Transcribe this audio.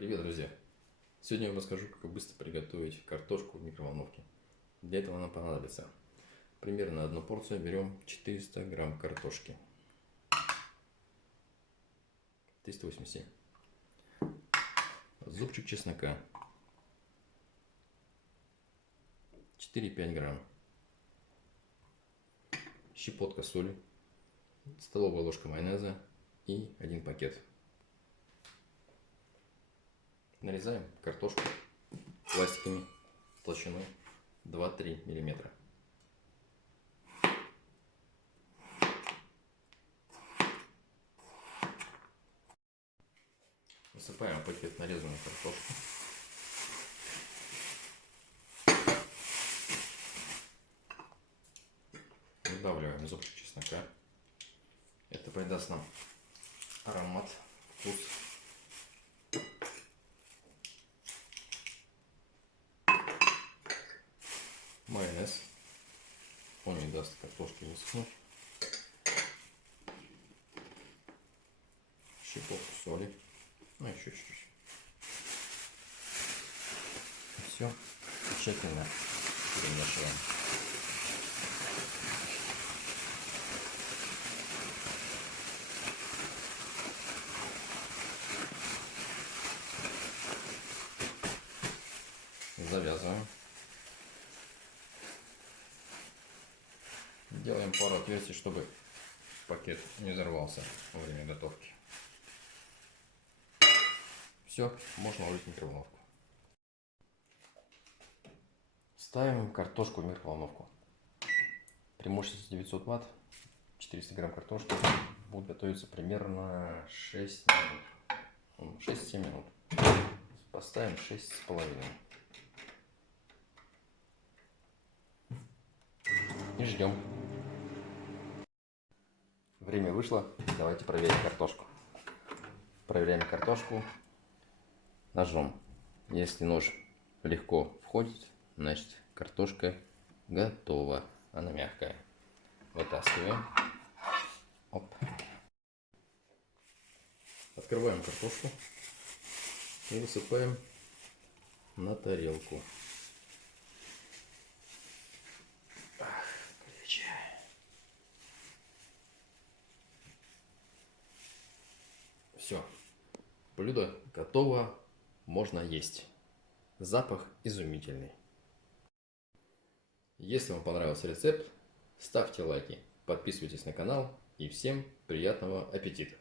Привет, друзья! Сегодня я вам расскажу, как быстро приготовить картошку в микроволновке. Для этого нам понадобится примерно одну порцию. Берем 400 грамм картошки. 387. Зубчик чеснока. 4-5 грамм. Щепотка соли. Столовая ложка майонеза и 1 пакет. Нарезаем картошку пластиками толщиной 2-3 миллиметра. Высыпаем в пакет нарезанную картошку. Выдавливаем зубчик чеснока. Это придаст нам аромат, вкус. Майонез. Он не даст картошке высохнуть. Щепотку соли. Ну, еще чуть-чуть. Все. Тщательно перемешиваем. Завязываем. Делаем пару отверстий, чтобы пакет не взорвался во время готовки. Все, можно ложить в микроволновку. Ставим картошку в микроволновку. При мощности 900 Вт 400 грамм картошки будет готовиться примерно 6 минут. 6-7 минут. Поставим 6,5. И ждем. Время вышло. Давайте проверим картошку. Проверяем картошку ножом. Если нож легко входит, значит картошка готова. Она мягкая. Вытаскиваем. Оп. Открываем картошку и высыпаем на тарелку. Все, блюдо готово, можно есть. Запах изумительный. Если вам понравился рецепт, ставьте лайки, подписывайтесь на канал и всем приятного аппетита!